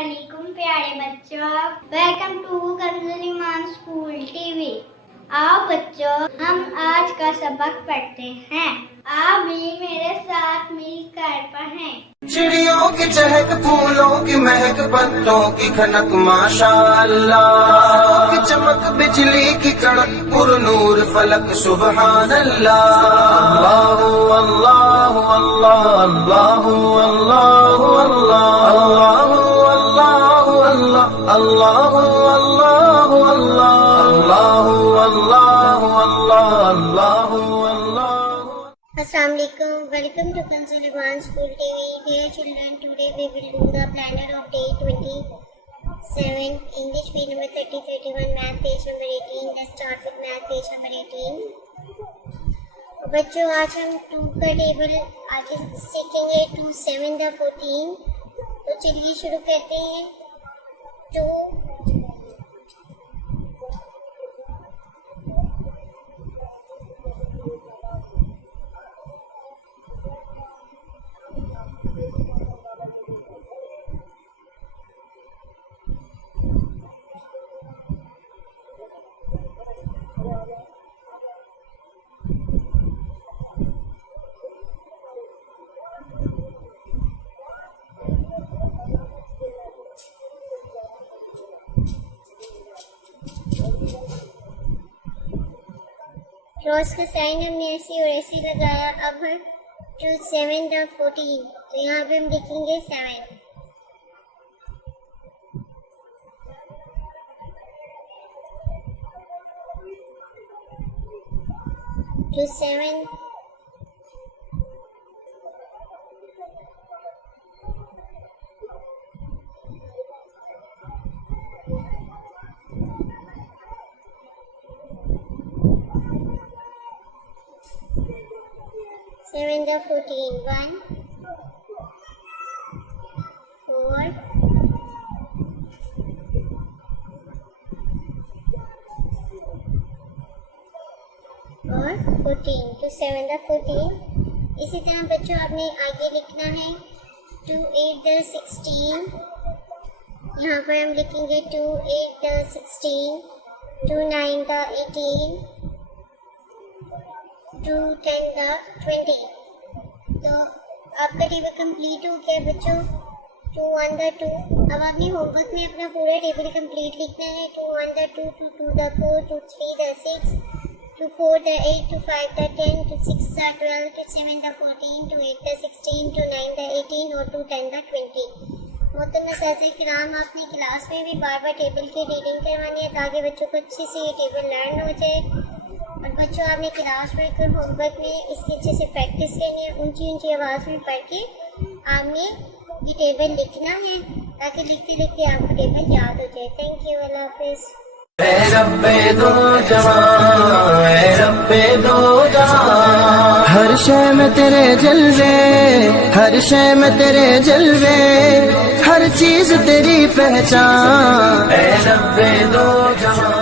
علیکم پیارے بچوں، ویلکم ٹو کنز ایمان سکول ٹی وی۔ آؤ بچوں، ہم آج کا سبق پڑھتے ہیں۔ آپ بھی میرے ساتھ مل کر پڑھیں۔ چڑیوں کی چہک، پھولوں کی مہک، پتوں کی کھنک، ماشاء اللہ کی چمک، بجلی کی کڑک، پر نور فلک، سبحان اللہ۔ اللہ اللہ اللہ اللہ اللہ اللہ اللہ اللہ اللہ اللہ اللہ اللہ۔ السلام علیکم، ویلکم ٹو کنز ایمان سکول ٹی وی۔ ڈیئر چلڈرن، ٹوڈے وی ول ڈو دا پلانر آف ڈے 27، انگلش پیج نمبر 30, 31, میتھ پیج نمبر 18۔ لیٹس اسٹارٹ وتھ میتھ پیج نمبر 18۔ بچوں آج ہم 2 کا ٹیبل آگے سیکھیں گے، 2 7 14۔ تو چلیے شروع کرتے ہیں۔ 2 کراس کا سائن ہم نے ایسی اور ایسی لگایا۔ اب ہم 2 7 14، تو یہاں پہ ہم لکھیں گے 7۔ 2 7 7 14 1 4 اور 14۔ تو 7 14۔ اسی طرح بچوں آپ نے آگے لکھنا ہے 2 8 16۔ یہاں پر ہم لکھیں گے 2 8 16، 2 9 18، 2 10 20۔ تو آپ کا ٹیبل کمپلیٹ ہو گیا بچوں۔ 2 1 2۔ اب آپ نے ہوم ورک میں اپنا پورا ٹیبل کمپلیٹ لکھنا ہے۔ 2 1 2، 2 2 4، 2 3 6، 2 4 8، 2 5 10، 2 6 12، 2 7 14، 2 8 16، 2 9 18 اور 2 10 20۔ محترم اساتذہ کرام، آپ نے کلاس میں بھی بار بار ٹیبل کی ریڈنگ کروانی ہے تاکہ بچوں کو اچھے سے یہ ٹیبل لرن ہو جائے۔ اور بچوں آپ نے کلاس ورک اور ہوم ورک میں اس کی اچھے سے پریکٹس کرنی ہے، اونچی اونچی آواز میں پڑھ کے آپ نے یہ ٹیبل لکھنا ہے تاکہ لکھتے لکھتے آپ کو ٹیبل یاد ہو جائے۔ تھینک یو، اللہ حافظ۔ اے رب دو جہاں، اے رب دو جہاں، ہر شے میں تیرے جلوے، ہر شے میں تیرے جلوے، ہر چیز تیری پہچان، اے رب دو جہاں۔